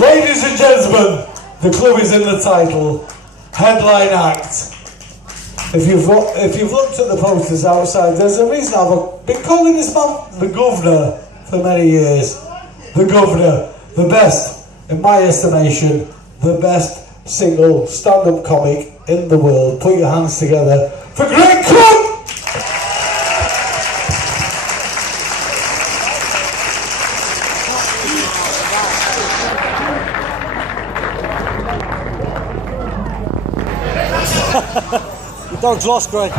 Ladies and gentlemen, the clue is in the title. Headline act. If you've looked at the posters outside, there's a reason I've been calling this man the Governor for many years. The Governor, the best, in my estimation, the best single stand-up comic in the world. Put your hands together for Greg Cook! The dog's lost, Greg.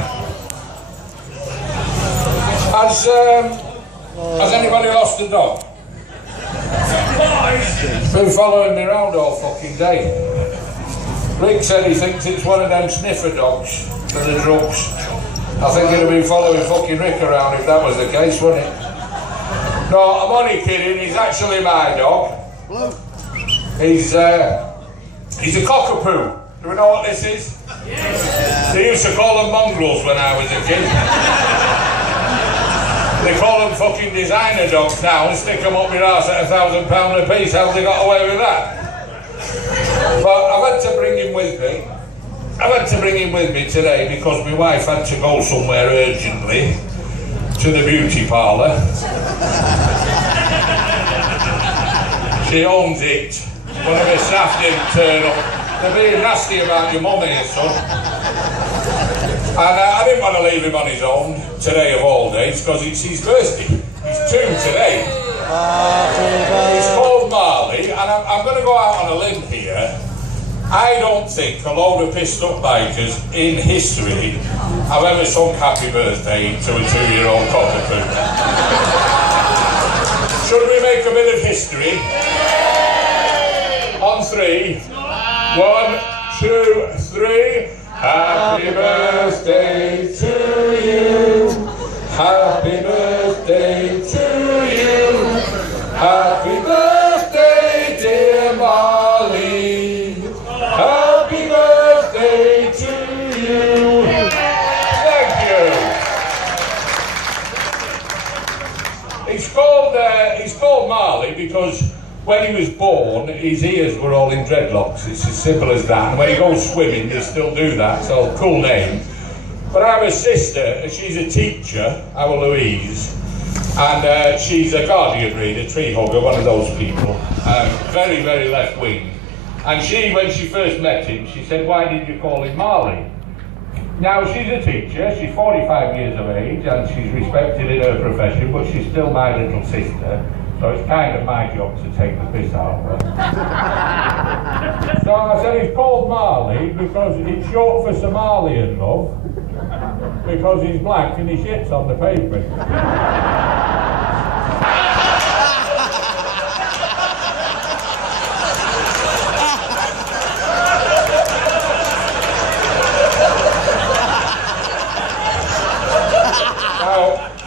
Has anybody lost a dog? Been following me around all fucking day. Rick said he thinks it's one of them sniffer dogs for the drugs. I think he'd have been following fucking Rick around if that was the case, wouldn't it? No, I'm only kidding, he's actually my dog. He's a cockapoo. Do we know what this is? Yes. They used to call them mongrels when I was a kid. They call them fucking designer dogs now and stick them up your arse at £1,000 a piece. How's they got away with that? But I've had to bring him with me. I've had to bring him with me today because my wife had to go somewhere urgently to the beauty parlour. She owns it. One of her staff didn't turn up. They're being nasty about your mum here, son. And I didn't want to leave him on his own today of all days because it's his birthday. He's 2 today. He's called Marley, and I'm going to go out on a limb here. I don't think a load of pissed up bikers in history have ever sung happy birthday to a 2-year-old cockapoo. Should we make a bit of history? On 3. 1, 2, 3. Happy birthday to you. Happy birthday to you. Happy birthday, dear Marley. Happy birthday to you. Thank you. He's called Marley because when he was born, his ears were all in dreadlocks. It's as simple as that. And when he goes swimming, they still do that. So, cool name. But I have a sister, and she's a teacher, our Louise. And she's a guardian reader, tree hugger, one of those people. Very, very left wing. And she, when she first met him, she said, "Why did you call him Marley?" Now, she's a teacher. She's 45 years of age, and she's respected in her profession, but she's still my little sister. So it's kind of my job to take the piss out of her. So I said he's called Marley because it's short for Somalian love, because he's black and he shits on the pavement.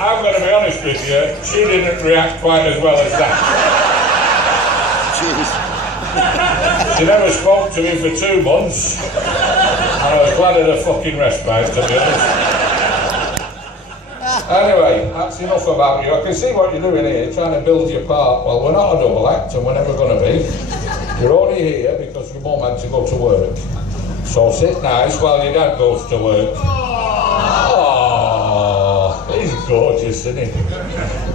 I'm going to be honest with you, she didn't react quite as well as that. Jeez. She never spoke to me for 2 months, and I was glad of the fucking respite, to be honest. Anyway, that's enough about you. I can see what you're doing here, trying to build your part. Well, we're not a double act, and we're never going to be. You're only here because your mum had to go to work. So sit nice while your dad goes to work. He's gorgeous, isn't he?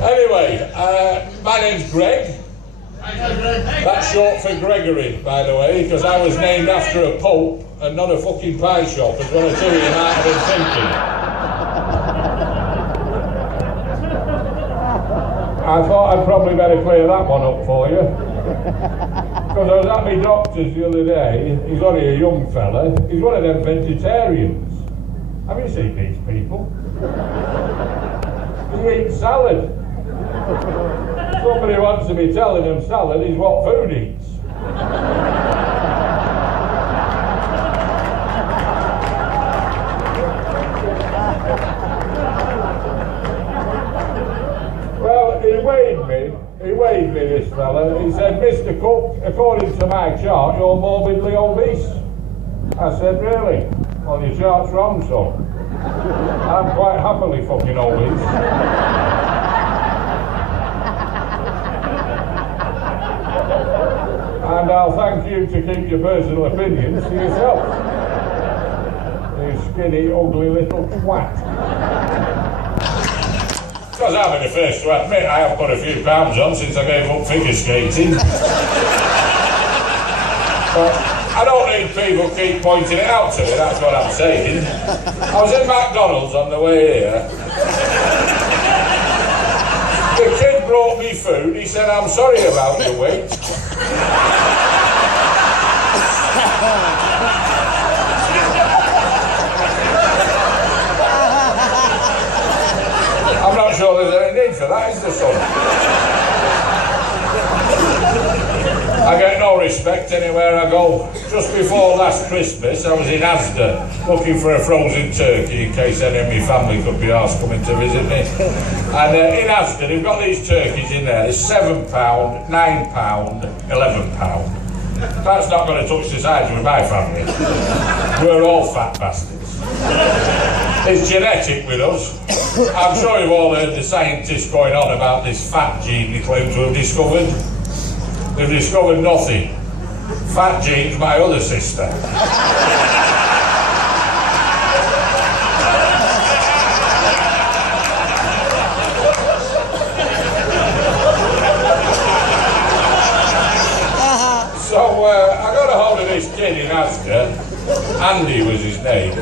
Anyway, my name's Greg. That's short for Gregory, by the way, because I was named after a pope and not a fucking pie shop, as one or two of you might have been thinking. I thought I'd probably better clear that one up for you. Because I was at my doctor's the other day. He's only a young fella. He's one of them vegetarians. Have you seen these people? He eats salad. Somebody wants to be telling him salad is what food eats. Well, he weighed me, this fella. He said, "Mr. Cook, according to my chart, you're morbidly obese." I said, "Really?" "Well, your chart's wrong, son. I'm quite happily fucking obese." And And I'll thank you to keep your personal opinions to yourself. You skinny, ugly little twat. Because I'm the first to admit I have put a few pounds on since I gave up figure skating. But I don't need people keep pointing it out to me, that's what I'm saying. I was in McDonald's on the way here. The kid brought me food, he said, I'm sorry about your weight. I'm not sure there's any need for that, is there, son? I get no respect anywhere I go. Just before last Christmas, I was in Asda looking for a frozen turkey in case any of my family could be asked coming to visit me. And in Asda, they've got these turkeys in there. There's £7, £9, £11. That's not going to touch the sides with my family. We're all fat bastards. It's genetic with us. I'm sure you've all heard the scientists going on about this fat gene they claim to have discovered. They've discovered nothing. Fat gene's my other sister. So I got a hold of this kid in Asda. Andy was his name.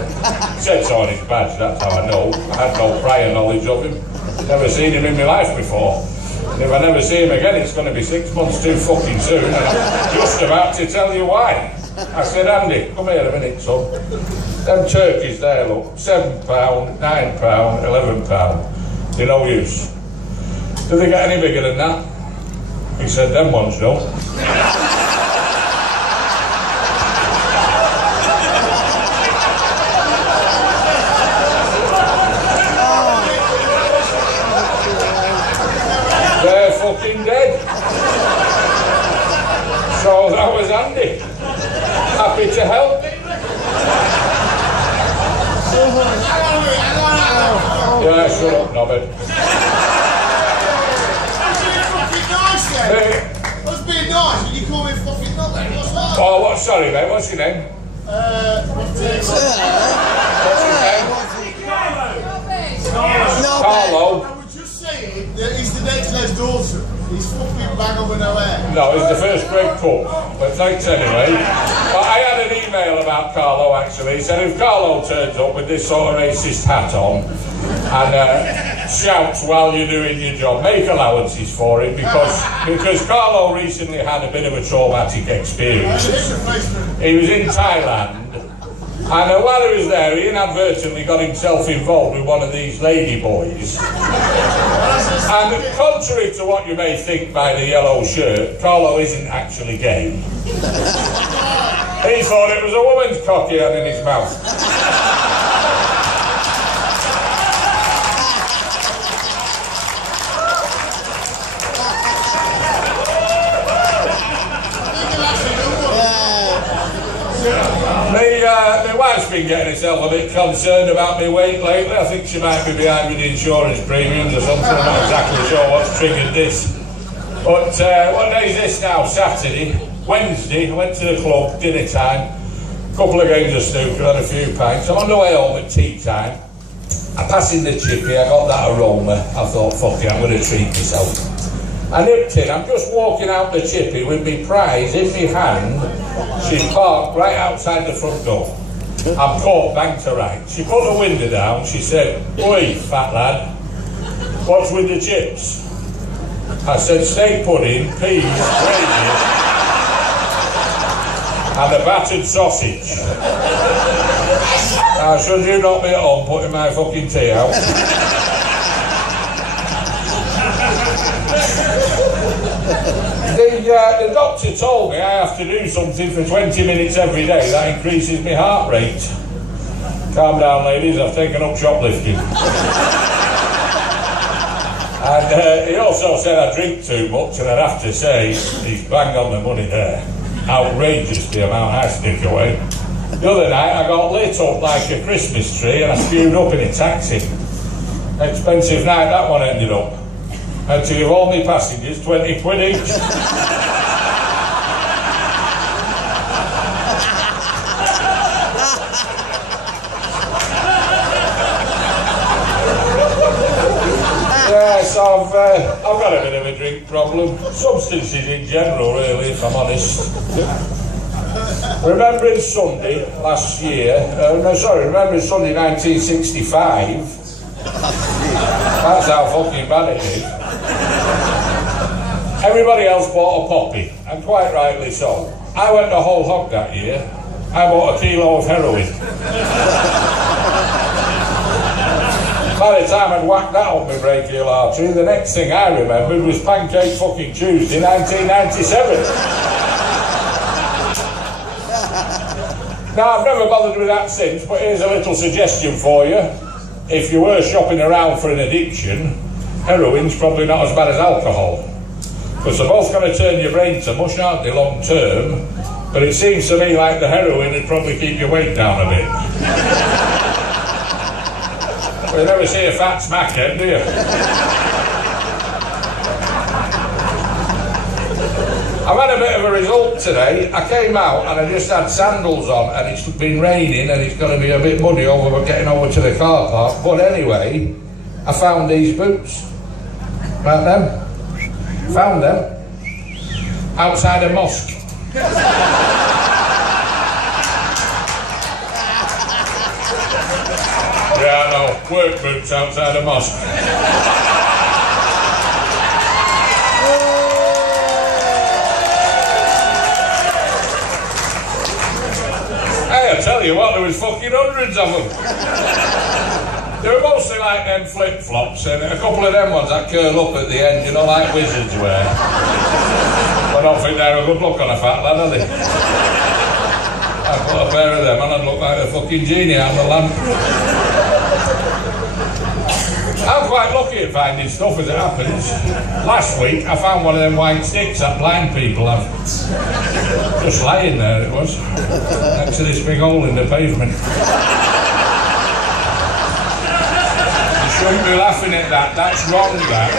Said so on his badge, that's how I know. I had no prior knowledge of him. Never seen him in my life before. And if I never see him again, it's going to be 6 months too fucking soon. And I'm just about to tell you why. I said, Andy, come here a minute, son. Them turkeys there, look, £7, £9, £11. They're no use. Do they get any bigger than that? He said, them ones don't. They're fucking dead. So that was Andy. Happy to help. Yeah, shut up, Nobbit. What's being nice when you call me fucking nothing? What's that? Oh, what? Sorry, mate. What's your name? What's his name? Carlo. I was just saying that he's the next Les Dawson. He's fucking bang over no hair. No, he's the first great cook. But thanks anyway. But I had an email about Carlo actually. He said if Carlo turns up with this sort of racist hat on and shouts while you're doing your job, make allowances for it because Carlo recently had a bit of a traumatic experience. He was in Thailand. And while he was there, he inadvertently got himself involved with one of these lady boys. And contrary to what you may think by the yellow shirt, Carlo isn't actually gay. He thought it was a woman's cock he had in his mouth. My wife's been getting herself a bit concerned about my weight lately. I think she might be behind with the insurance premiums or something. I'm not exactly sure what's triggered this. But what day is this now? Saturday. Wednesday, I went to the club, dinner time. A couple of games of snooker, had a few pints. I'm on the way home at tea time. I passed in the chippy, I got that aroma. I thought, fuck it, I'm going to treat myself. I nipped in, I'm just walking out the chippy with my prize in my hand. She's parked right outside the front door. I'm caught bang to right. She put the window down, she said, "Oi, fat lad, what's with the chips?" I said, "Steak pudding, peas, gravy, and a battered sausage." Should you not be at home putting my fucking tea out? The doctor told me I have to do something for 20 minutes every day. That increases my heart rate. Calm down, ladies, I've taken up shoplifting. And he also said I drink too much, and I'd have to say, he's bang on the money there. Outrageous the amount I stick away. The other night I got lit up like a Christmas tree and I spewed up in a taxi. Expensive night that one ended up. I had to give all my passengers 20 quid each. problem. Substances in general, really, if I'm honest. Remembering Sunday last year, remembering Sunday 1965, that's how fucking bad it is. Everybody else bought a poppy, and quite rightly so. I went the whole hog that year. I bought a kilo of heroin. By the time I'd whacked that up my brachial artery, the next thing I remembered was Pancake fucking Tuesday 1997. Now, I've never bothered with that since, but here's a little suggestion for you. If you were shopping around for an addiction, heroin's probably not as bad as alcohol. Because they're both going to turn your brain to mush, aren't they, long term? But it seems to me like the heroin would probably keep your weight down a bit. Well, you never see a fat smackhead, do you? I've had a bit of a result today. I came out and I just had sandals on, and it's been raining and it's going to be a bit muddy getting over to the car park. But anyway, I found these boots. Right then. Found them outside a mosque. Yeah, I know. Work boots outside a mosque. Hey, I tell you what, there was fucking hundreds of them. They were mostly like them flip-flops, and a couple of them ones that curl up at the end, you know, like wizards wear. I don't think they're a good look on a fat lad, are they? I put a pair of them and I'd look like a fucking genie out of the lamp. I'm quite lucky at finding stuff as it happens. Last week I found one of them white sticks that blind people have. Just lying there it was, next to this big hole in the pavement. You shouldn't be laughing at that, that's wrong, that.